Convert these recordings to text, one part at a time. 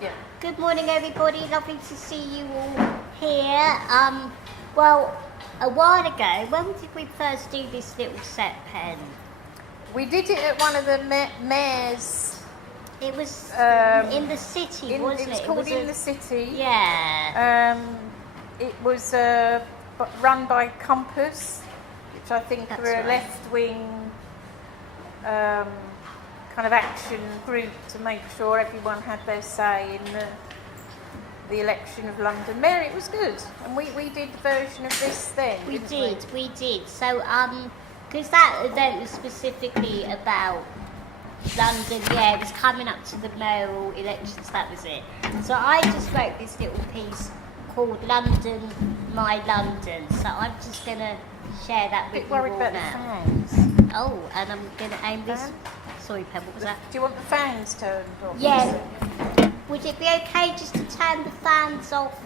Yeah. Good morning, everybody. Lovely to see you all here. Well, a while ago, when did we first do this little set pen? We did it at one of the mayor's. It was in the city, wasn't it? It was called In the City. Yeah. It was run by Compass, which I think That's were a right. left-wing kind of action group to make sure everyone had their say in the election of London Mayor. It was good, and we did a version of this then. We didn't did. So, because that event was specifically about London, yeah, it was coming up to the mayoral elections, that was it. So I just wrote this little piece called London, My London. So I'm just going to share that with Bit you worried all about now. the fans. Oh, and I'm going to aim this. Fan? Sorry, Pam, what was that? Do you want the fans turned off? Yeah. Would it be okay just to turn the fans off?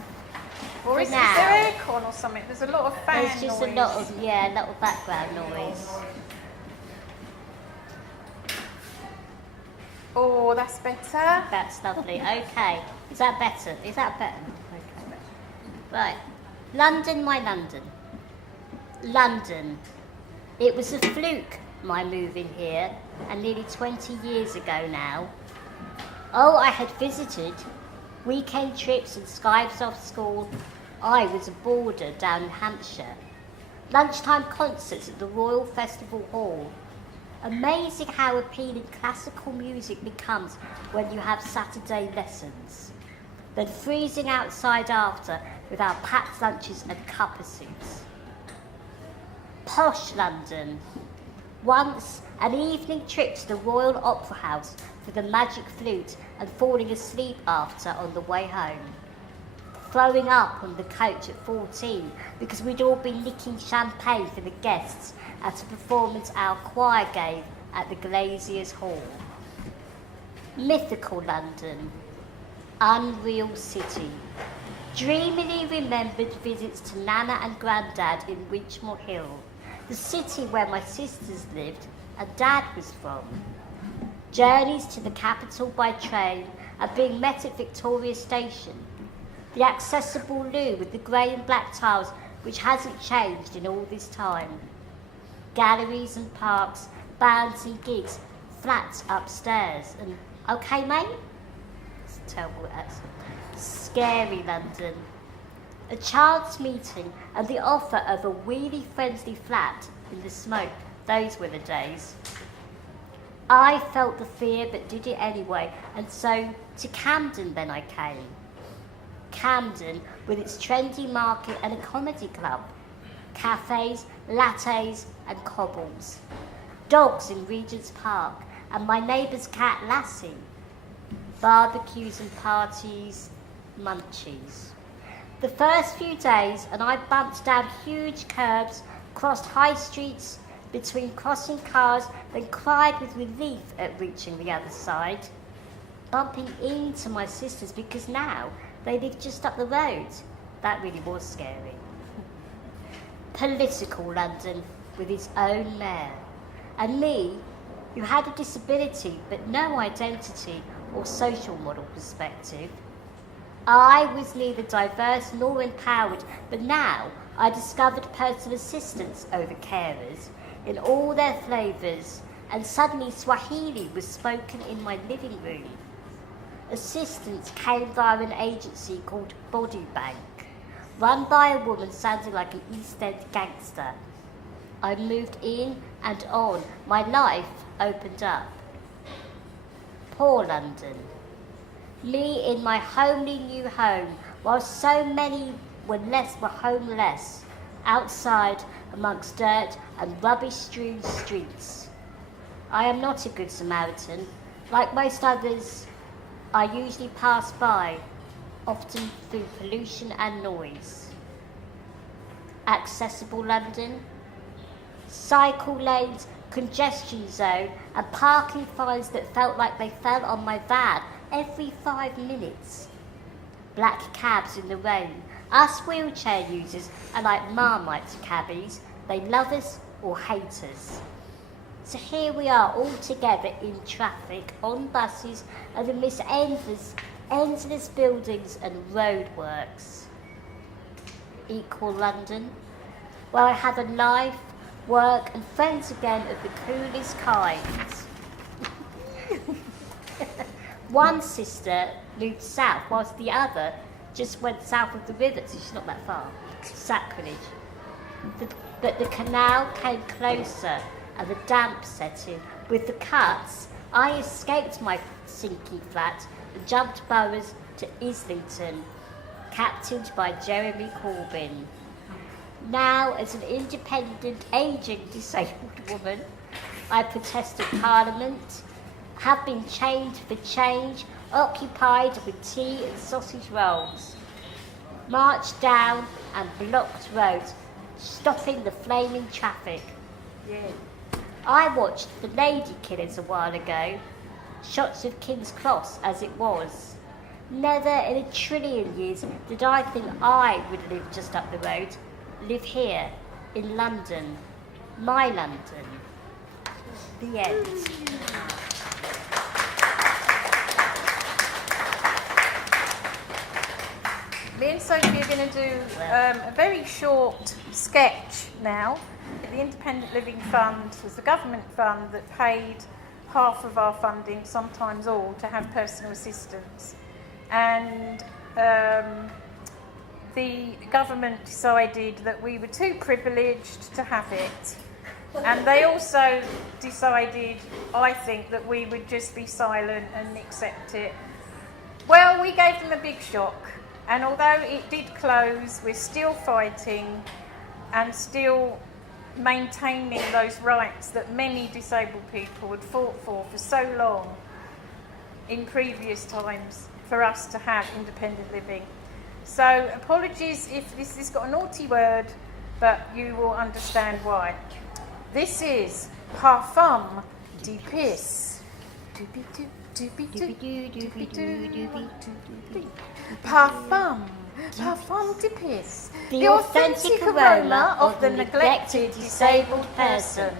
Or for is now? there aircon or something? There's a lot of fan There's just noise. a lot of background noise. Oh, that's better. That's lovely. Okay. Is that better? Okay. Right. London, my London. London. It was a fluke, my moving here, and nearly 20 years ago now. Oh, I had visited. Weekend trips and skives off school. I was a boarder down in Hampshire. Lunchtime concerts at the Royal Festival Hall. Amazing how appealing classical music becomes when you have Saturday lessons. Then freezing outside after with our packed lunches and cuppa suits. Posh London. Once, an evening trip to the Royal Opera House for the Magic Flute and falling asleep after on the way home. Throwing up on the coach at 14 because we'd all been licking champagne for the guests at a performance our choir gave at the Glaziers Hall. Mythical London. Unreal city. Dreamily remembered visits to Nana and Grandad in Winchmore Hill, the city where my sisters lived and Dad was from. Journeys to the capital by train and being met at Victoria Station. The accessible loo with the grey and black tiles which hasn't changed in all this time. Galleries and parks, bands and gigs, flats upstairs and, okay mate? It's a terrible accent. Scary London. A chance meeting and the offer of a wheelie-friendly flat in the smoke. Those were the days. I felt the fear but did it anyway, and so to Camden then I came. Camden with its trendy market and a comedy club. Cafes, lattes and cobbles. Dogs in Regent's Park and my neighbour's cat Lassie. Barbecues and parties, munchies. The first few days, and I bumped down huge curbs, crossed high streets between crossing cars, then cried with relief at reaching the other side, bumping into my sisters because now they live just up the road. That really was scary. Political London with its own mayor. And me, who had a disability but no identity or social model perspective. I was neither diverse nor empowered, but now I discovered personal assistants over carers in all their flavours, and suddenly Swahili was spoken in my living room. Assistance came via an agency called Body Bank, run by a woman sounding like an East End gangster. I moved in and on. My life opened up. Poor London. Me in my homely new home, while so many were homeless, outside amongst dirt and rubbish-strewn streets. I am not a good Samaritan. Like most others, I usually pass by, often through pollution and noise. Accessible London. Cycle lanes, congestion zone, and parking fines that felt like they fell on my van every 5 minutes. Black cabs in the rain. Us wheelchair users are like Marmite cabbies. They love us or hate us. So here we are all together in traffic, on buses, and amidst endless endless buildings and roadworks. Equal London, where I had a life, work and friends again of the coolest kind. One sister moved south, whilst the other just went south of the river, so she's not that far. Sacrilege. But the canal came closer and the damp set in. With the cuts, I escaped my sinky flat and jumped boroughs to Islington, captained by Jeremy Corbyn. Now, as an independent, ageing, disabled woman, I protest at Parliament, have been chained for change, occupied with tea and sausage rolls, marched down and blocked roads, stopping the flaming traffic. Yeah. I watched The Lady Killers a while ago, shots of King's Cross as it was. Never in a trillion years did I think I would live just up the road, live here, in London, my London. The end. Me and Sophie are going to do a very short sketch now. The Independent Living Fund was the government fund that paid half of our funding, sometimes all, to have personal assistance. And the government decided that we were too privileged to have it. And they also decided, I think, that we would just be silent and accept it. Well, we gave them a big shock. And although it did close, we're still fighting and still maintaining those rights that many disabled people had fought for so long in previous times for us to have independent living. So apologies if this has got a naughty word, but you will understand why. This is Parfum de Pisse. Parfum de Pisse. The authentic aroma of the neglected disabled person,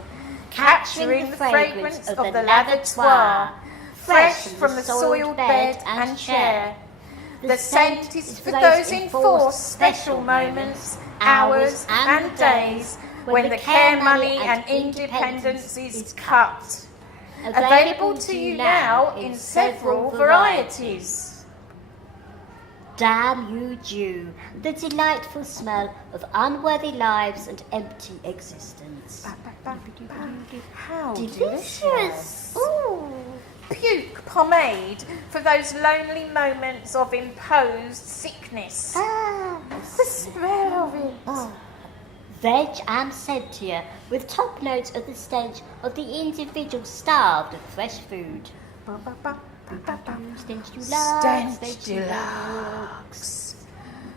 capturing the fragrance of the lavatory, fresh from the soiled bed and chair. The scent is for those enforced special moments, hours and days when the care money and independence is cut. Available to you now in several varieties. Damn you, Jew, the delightful smell of unworthy lives and empty existence. How delicious! Ooh. Puke pomade for those lonely moments of imposed sickness. The smell of it. Veg and sentia, with top notes of the stench of the individual starved of fresh food. Stench deluxe.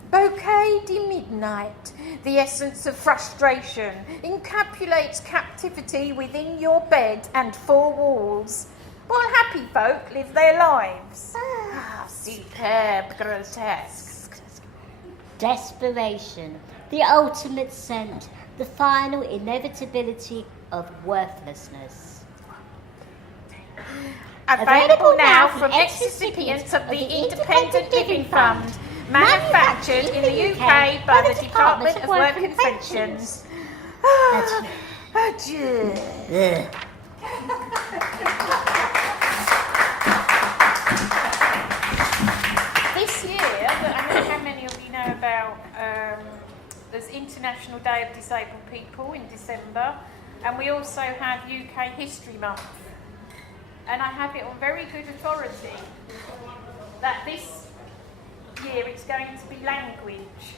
Bouquet de midnight, the essence of frustration, encapsulates captivity within your bed and four walls, while happy folk live their lives. Superb grotesque. Desperation, the ultimate scent, the final inevitability of worthlessness. Available now from ex-recipients of the Independent Living Fund, manufactured in the UK by the Department of Work and Pensions. Adieu. This year, I don't know how many of you know about, there's International Day of Disabled People in December, and we also have UK History Month. And I have it on very good authority that this year it's going to be language.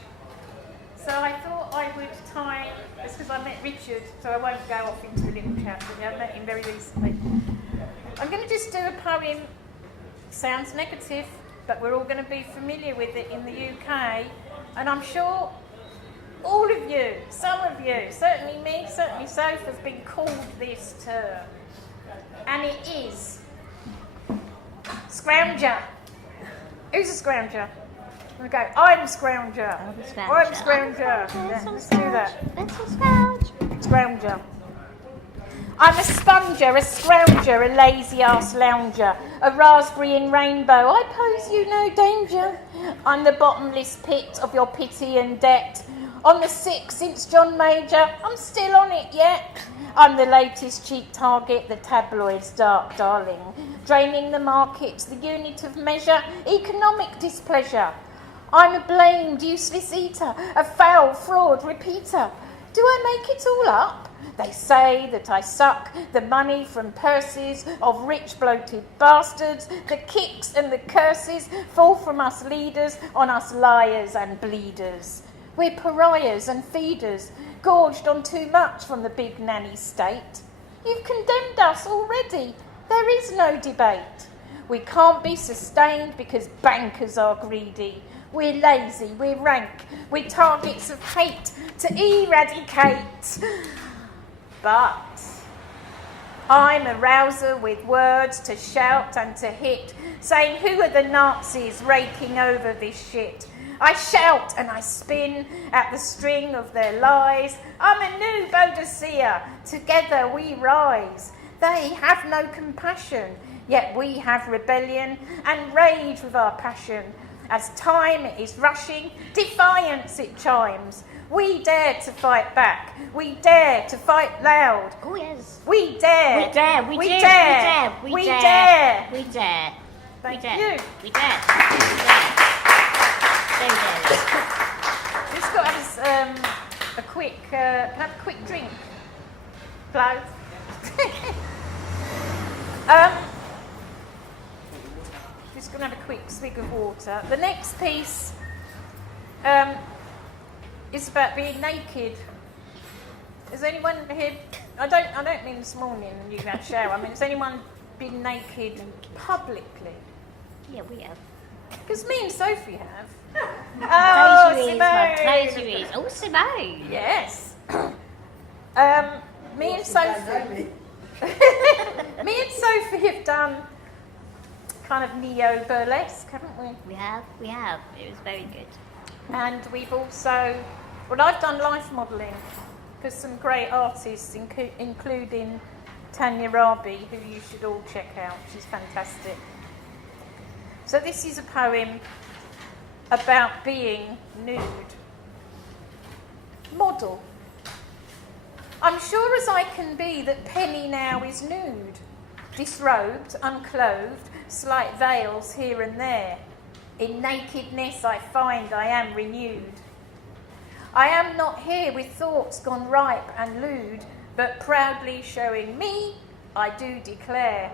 So I thought I would tie, it's because I met Richard, so I won't go off into a little chat with you. I met him very recently. I'm going to just do a poem. Sounds negative, but we're all going to be familiar with it in the UK. And I'm sure all of you, some of you, certainly me, certainly Sophie, have been called this term. And it is scrounger. Who's a scrounger? I'm going to go, I'm a scrounger. I'm a scrounger. Yeah, let's do that. Let's scrouge. Scrounger. I'm a sponger, a scrounger, a lazy-ass lounger, a raspberry in rainbow. I pose you no danger. I'm the bottomless pit of your pity and debt. On the sick since John Major, I'm still on it yet. I'm the latest cheap target, the tabloid's dark darling. Draining the markets, the unit of measure, economic displeasure. I'm a blamed, useless eater, a foul fraud repeater. Do I make it all up? They say that I suck the money from purses of rich bloated bastards. The kicks and the curses fall from us leaders on us liars and bleeders. We're pariahs and feeders, gorged on too much from the big nanny state. You've condemned us already. There is no debate. We can't be sustained because bankers are greedy. We're lazy, we're rank, we're targets of hate to eradicate. But I'm a rouser with words to shout and to hit, saying who are the Nazis raking over this shit? I shout and I spin at the string of their lies. I'm a new Boadicea, together we rise. They have no compassion, yet we have rebellion and rage with our passion. As time is rushing, defiance it chimes. We dare to fight back. We dare to fight loud. Oh yes. We dare. We dare. We We dare. dare. We We dare. dare. We dare. Thank we dare. you. We dare. We dare. So dare. Just got to have a quick drink. Blow. Just going to have a quick swig of water. The next piece is about being naked. Has anyone here? I don't mean this morning and you had a shower. I mean, has anyone been naked publicly? Yeah, we have. Because me and Sophie have. Close your ears. Oh, Simone. Yes. Me and Sophie. Me and Sophie have done kind of neo-burlesque, haven't we? We have. It was very good. And we've also, well, I've done life modelling for some great artists, including Tanya Rabi, who you should all check out. She's fantastic. So this is a poem about being nude. Model. I'm sure as I can be that Penny now is nude, disrobed, unclothed, slight veils here and there. In nakedness I find I am renewed. I am not here with thoughts gone ripe and lewd, but proudly showing me, I do declare,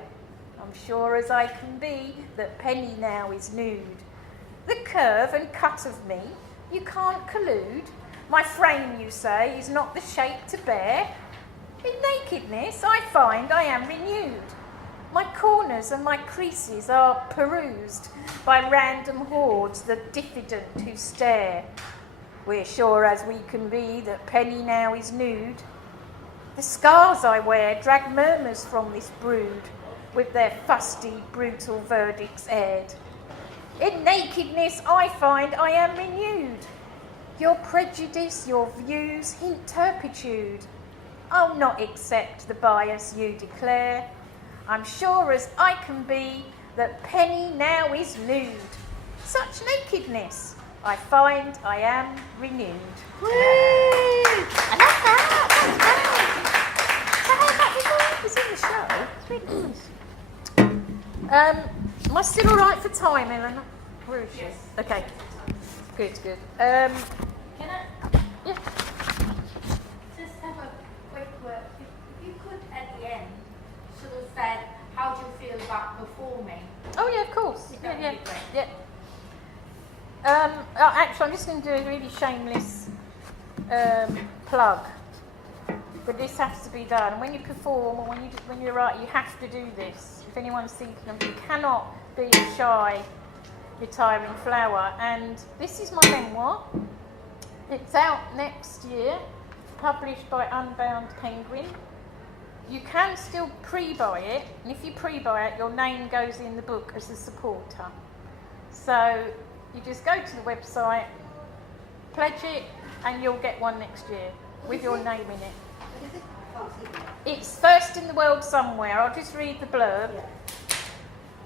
I'm sure as I can be that Penny now is nude. The curve and cut of me, you can't collude. My frame, you say, is not the shape to bear. In nakedness I find I am renewed. My corners and my creases are perused by random hordes, the diffident who stare. We're sure as we can be that Penny now is nude. The scars I wear drag murmurs from this brood, with their fusty, brutal verdicts aired. In nakedness I find I am renewed. Your prejudice, your views hint turpitude. I'll not accept the bias you declare. I'm sure as I can be that Penny now is nude. Such nakedness, I find I am renewed. Woo! I love that. That's great. So how about before? It's really nice. Am I still all right for time, Eleanor? Where is she? Yes. Okay. Good. Can I Yeah. just have a quick word? If you could, at the end, sort of said, how do you feel about performing? Oh yeah, of course. That would Yeah. be great. Yeah. Actually, I'm just going to do a really shameless plug. But this has to be done. When you perform or when you write, you have to do this. If anyone's thinking of you cannot be a shy, retiring flower. And this is my memoir. It's out next year, published by Unbound Penguin. You can still pre-buy it, and if you pre-buy it, your name goes in the book as a supporter. So you just go to the website, pledge it, and you'll get one next year with your name in it. Is it It's first in the world somewhere. I'll just read the blurb.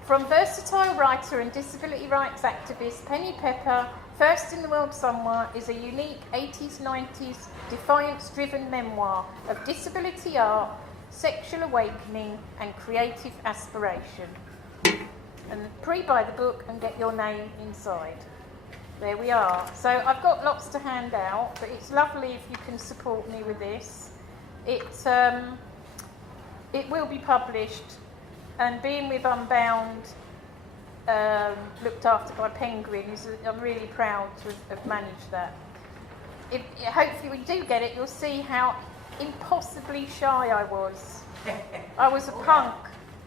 From versatile writer and disability rights activist Penny Pepper, First in the World Somewhere is a unique 80s-90s defiance-driven memoir of disability art, sexual awakening and creative aspiration. And pre-buy the book and get your name inside. There we are. So I've got lots to hand out, but it's lovely if you can support me with this. It will be published, and being with Unbound, looked after by Penguins, I'm really proud to have managed that. Hopefully when you do get it, you'll see how impossibly shy I was. I was a punk.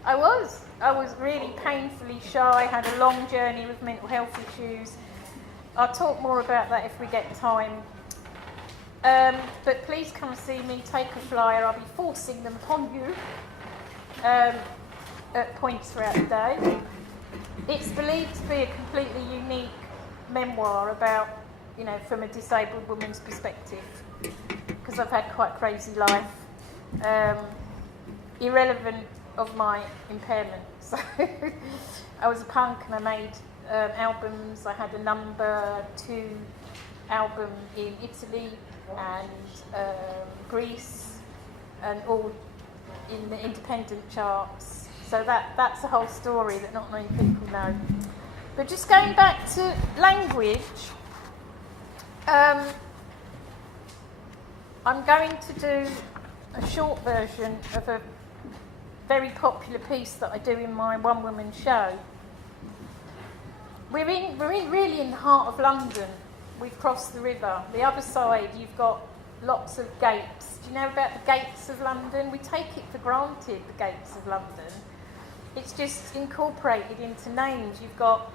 I was really painfully shy, had a long journey with mental health issues. I'll talk more about that if we get time. But please come see me, take a flyer. I'll be forcing them upon you at points throughout the day. It's believed to be a completely unique memoir about, from a disabled woman's perspective, because I've had quite a crazy life, irrelevant of my impairment. So I was a punk and I made albums. I had a number 2 album in Italy and Greece, and all in the independent charts. So that's a whole story that not many people know. But just going back to language, I'm going to do a short version of a very popular piece that I do in my one-woman show. We're really in the heart of London. We've crossed the river. The other side, you've got lots of gates. Do you know about the gates of London? We take it for granted, the gates of London. It's just incorporated into names. You've got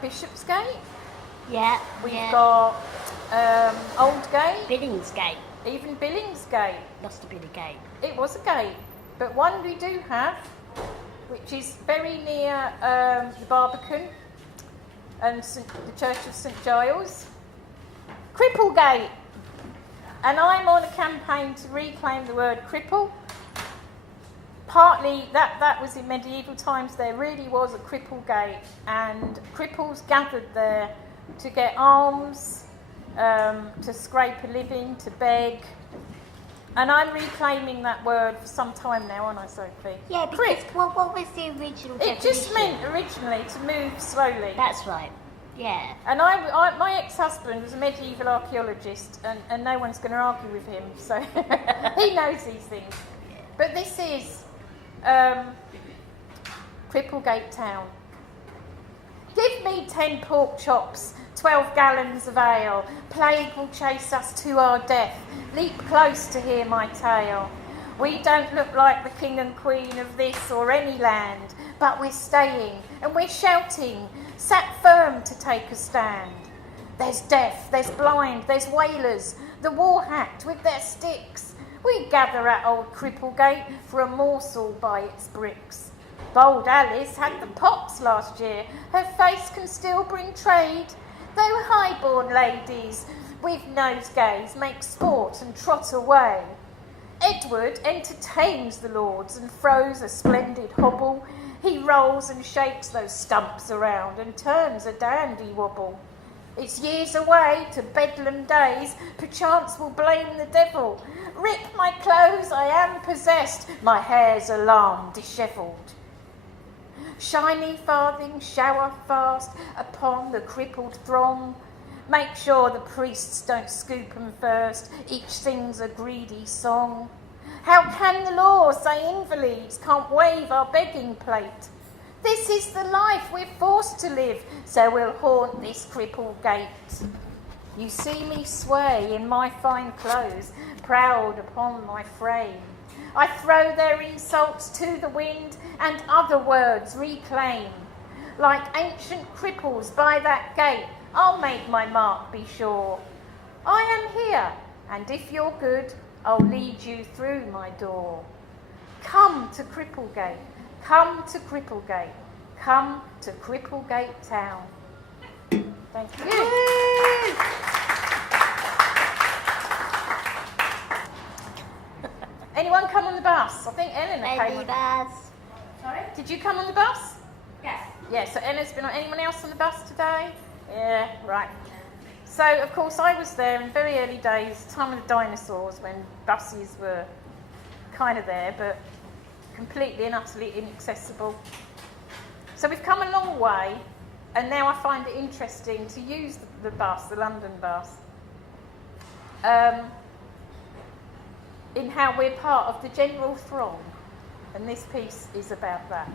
Bishopsgate. Yeah. We've got Aldgate. Billingsgate. Even Billingsgate. Must have been a gate. It was a gate. But one we do have, which is very near the Barbican and the Church of St Giles, Cripplegate. And I'm on a campaign to reclaim the word cripple. Partly that was in medieval times. There really was a Cripplegate, and cripples gathered there to get alms, to scrape a living, to beg. And I'm reclaiming that word for some time now, aren't I, Sophie? Yeah, because what was the original definition? It just meant originally to move slowly. That's right, yeah. And my ex-husband was a medieval archaeologist, and no one's going to argue with him, so he knows these things. But this is Cripplegate Town. Give me 10 pork chops, 12 gallons of ale. Plague will chase us to our death. Leap close to hear my tale. We don't look like the king and queen of this or any land, but we're staying and we're shouting, sat firm to take a stand. There's deaf, there's blind, there's wailers, the war-hacked with their sticks. We gather at old Cripplegate for a morsel by its bricks. Bold Alice had the pox last year, her face can still bring trade. Though high-born ladies with nosegays make sport and trot away. Edward entertains the lords and throws a splendid hobble. He rolls and shakes those stumps around and turns a dandy wobble. It's years away to Bedlam days, perchance will blame the devil. Rip my clothes, I am possessed, my hair's alarmed, dishevelled. Shiny farthing shower fast upon the crippled throng. Make sure the priests don't scoop 'em first, each sings a greedy song. How can the law say invalids can't wave our begging plate? This is the life we're forced to live, so we'll haunt this Cripplegate. You see me sway in my fine clothes, proud upon my frame. I throw their insults to the wind and other words reclaim. Like ancient cripples by that gate, I'll make my mark, be sure. I am here, and if you're good, I'll lead you through my door. Come to Cripplegate, come to Cripplegate, come to Cripplegate Town. Thank you. Anyone come on the bus? I think Eleanor came on. Bus. Sorry? Did you come on the bus? Yes. Yeah, so Eleanor's been on. Anyone else on the bus today? Yeah, right. So, of course, I was there in very early days, time of the dinosaurs, when buses were kind of there, but completely and utterly inaccessible. So we've come a long way, and now I find it interesting to use the bus, the London bus, in how we're part of the general throng, and this piece is about that.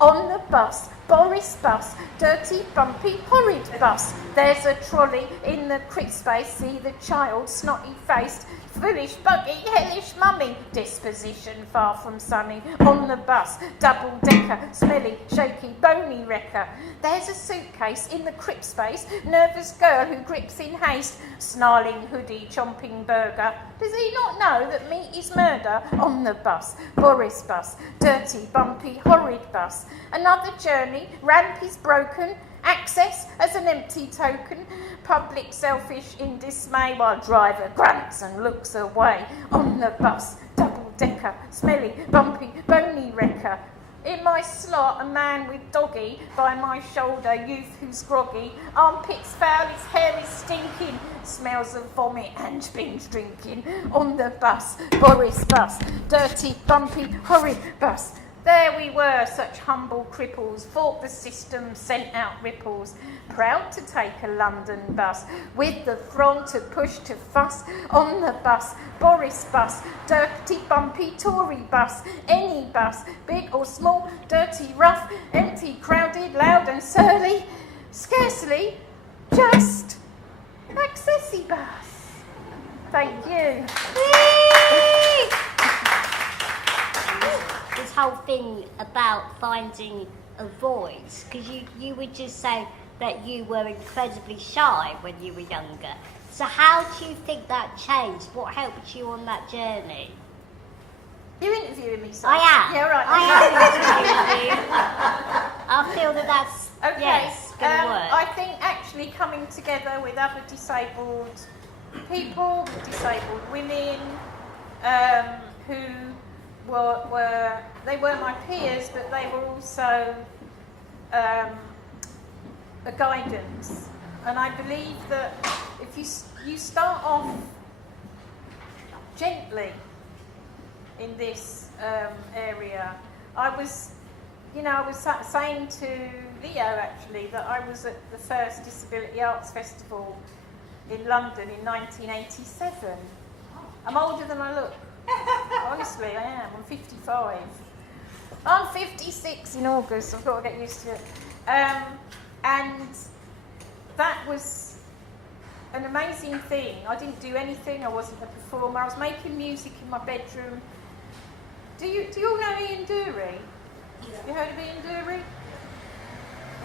On the bus, Boris bus, dirty, bumpy, horrid bus. There's a trolley in the crit space, see the child, snotty-faced, foolish, buggy, hellish mummy. Disposition far from sunny. On the bus, double-decker, smelly, shaky, bony wrecker. There's a suitcase in the crit space, nervous girl who grips in haste, snarling hoodie, chomping burger. Does he not know that meat is murder? On the bus, Boris bus, dirty, bumpy, horrid bus. Another journey, ramp is broken, access as an empty token, public selfish in dismay while driver grunts and looks away. On the bus, double-decker, smelly, bumpy, bony wrecker. In my slot, a man with doggy, by my shoulder, youth who's groggy, armpits foul, his hair is stinking, smells of vomit and binge drinking. On the bus, Boris bus, dirty, bumpy, horrid bus. There we were, such humble cripples, fought the system, sent out ripples, proud to take a London bus, with the throng to push to fuss. On the bus, Boris bus, dirty, bumpy, Tory bus, any bus, big or small, dirty, rough, empty, crowded, loud and surly, scarcely, just, accessy bus. Thank you. This whole thing about finding a voice, because you would just say that you were incredibly shy when you were younger. So how do you think that changed? What helped you on that journey? You're interviewing me, so I am. Yeah, right. I am interviewing you. I feel that that's Okay. yes, going to work. I think actually coming together with other disabled people, disabled women, who were my peers, but they were also a guidance. And I believe that if you start off gently in this area, I was saying to Leo actually that I was at the first Disability Arts Festival in London in 1987. I'm older than I look. Honestly, I am. I'm 55. I'm 56 in August. I've got to get used to it. And that was an amazing thing. I didn't do anything. I wasn't a performer. I was making music in my bedroom. Do you all know Ian Dury? Yeah. You heard of Ian Dury?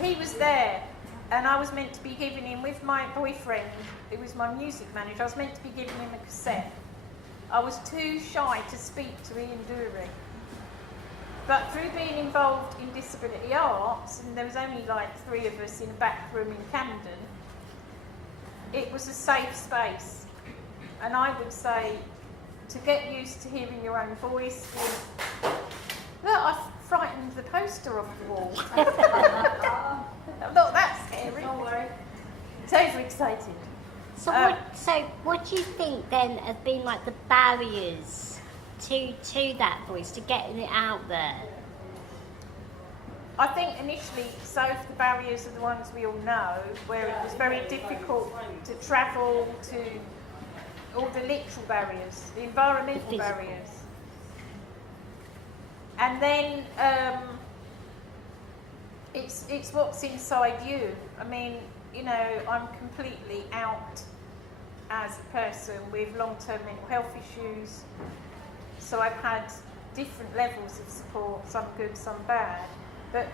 He was there, and I was meant to be giving him, with my boyfriend, who was my music manager, I was meant to be giving him a cassette. I was too shy to speak to Ian Dury. But through being involved in disability arts, and there was only like 3 of us in a back room in Camden, it was a safe space. And I would say, to get used to hearing your own voice, look, I frightened the poster off the wall. I'm not that scary. Don't worry. So overexcited. So what do you think then have been like the barriers to that voice, to getting it out there? I think initially, so the barriers are the ones we all know, where it was very difficult to travel, to all the literal barriers, the environmental barriers. And then it's what's inside you. I mean, I'm completely out as a person with long-term mental health issues. So I've had different levels of support, some good, some bad. But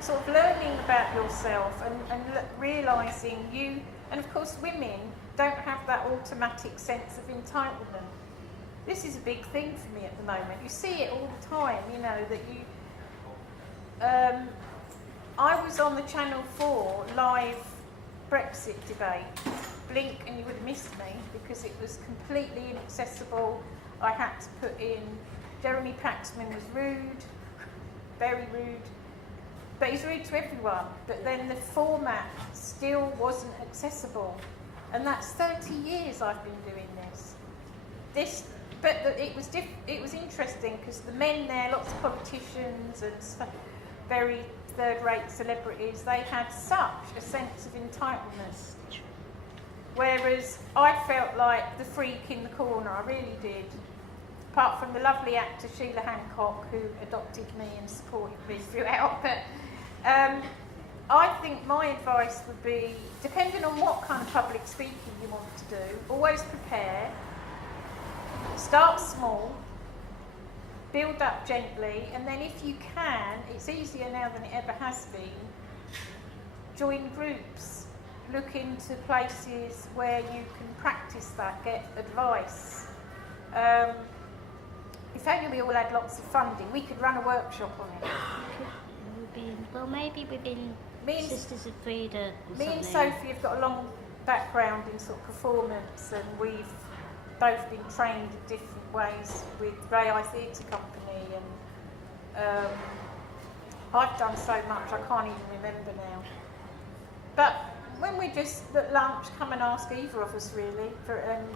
sort of learning about yourself and realising you, and of course women don't have that automatic sense of entitlement. This is a big thing for me at the moment. You see it all the time, that you... I was on the Channel 4 live Brexit debate, blink and you would have missed me because it was completely inaccessible. I had to put in, Jeremy Paxman was rude, very rude, but he's rude to everyone. But then the format still wasn't accessible. And that's 30 years I've been doing this. It was interesting because the men there, lots of politicians and very third-rate celebrities, they had such a sense of entitlement. Whereas I felt like the freak in the corner, I really did. Apart from the lovely actor Sheila Hancock, who adopted me and supported me throughout. But I think my advice would be, depending on what kind of public speaking you want to do, always prepare. Start small, build up gently, and then if you can, it's easier now than it ever has been, join groups, look into places where you can practice that, get advice. If only we all had lots of funding, we could run a workshop on it. Well, maybe within Sisters of Freedom or Me and something. Sophie have got a long background in sort of performance, and we've both been trained in different ways with Ray Eye Theatre Company, and I've done so much I can't even remember now. But when we're just at lunch, come and ask either of us really.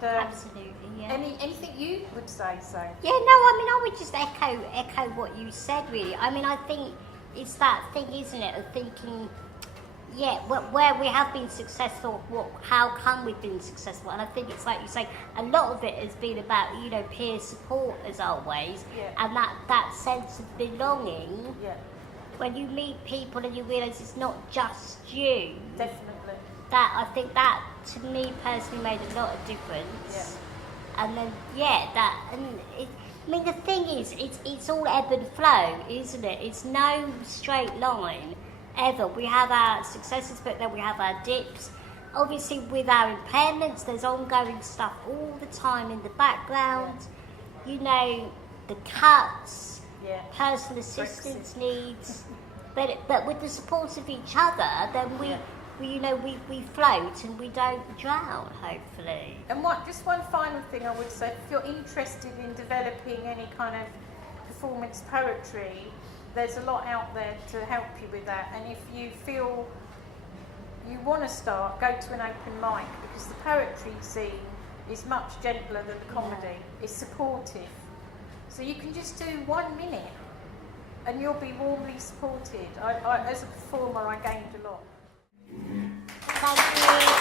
Absolutely, yeah. Anything you would say, so? Yeah, no, I would just echo what you said, really. I think it's that thing, isn't it, of thinking, yeah, where we have been successful, how come we've been successful? And I think it's like you say, a lot of it has been about, peer support as always, and that sense of belonging. Yeah. When you meet people and you realise it's not just you. Definitely. I think that, to me personally, made a lot of difference. Yeah. And then, the thing is, it's all ebb and flow, isn't it? It's no straight line, ever. We have our successes, but then we have our dips. Obviously, with our impairments, there's ongoing stuff all the time in the background. The cuts, personal assistance needs. But with the support of each other, then we float and we don't drown, hopefully. And just one final thing I would say, if you're interested in developing any kind of performance poetry, there's a lot out there to help you with that. And if you feel you want to start, go to an open mic, because the poetry scene is much gentler than the comedy. It's supportive. So you can just do 1 minute and you'll be warmly supported. As a performer, I gained a lot. Thank you.